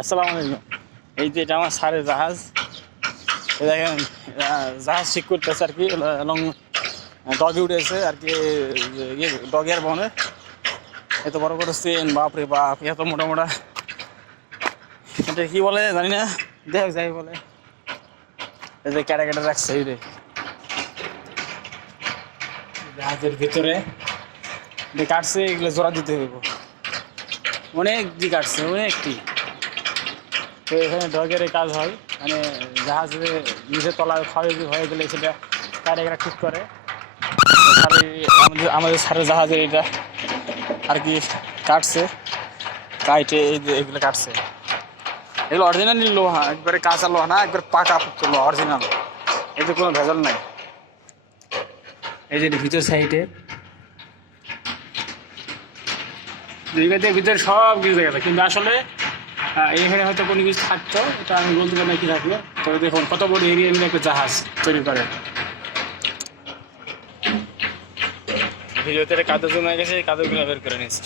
আসসালামু আলাইকুম। এই যে এটা আমার সারের জাহাজ। দেখেন জাহাজ ঠিক করতেছে আর কি লং ডগে উঠেছে আর কি ইয়ে ডগের বনে। এত বড় বড় সেন বাপরে বাপ, এত মোটা মোটা। এটা কি বলে জানি না দেখ যাই বলে। এই যে ক্যাটা ক্যাটা রাখছে, এই রে জাহাজের ভিতরে কাটছে, এগুলো জোড়া দিতে হইব। অনেক দি কাটছে, অনেকটি। তো এখানে ডগের কাজ হয়। মানে জাহাজে নিচে তলায় ক্ষয় হয়ে গেলে সেটা তারা এরা ঠিক করে। আমাদের আমাদের সারে জাহাজের এটা আর কি কাটছে। কাইটে এই এগুলো কাটছে। এগুলো অরিজিনালি লোহা, একবারে কাঁচা লোহা না, একবার পাকা পুক্ত লোহা অরিজিনাল এতে কোনো ভেজাল নাই। এই যে ভিতর সাইডে। দীঘাতে ভিতরে সব কিছু দেখা যায়। কিন্তু আসলে এখানে হয়তো কোনো কিছু থাকতো, এটা আমি বলতে পারি না কি থাকল। তবে দেখুন, কত বড় এরিয়া নিয়ে একটা জাহাজ তৈরি করে। ভিডিওতে কাদা জমে গেছে কাদুগুলো বের করে নিচ্ছে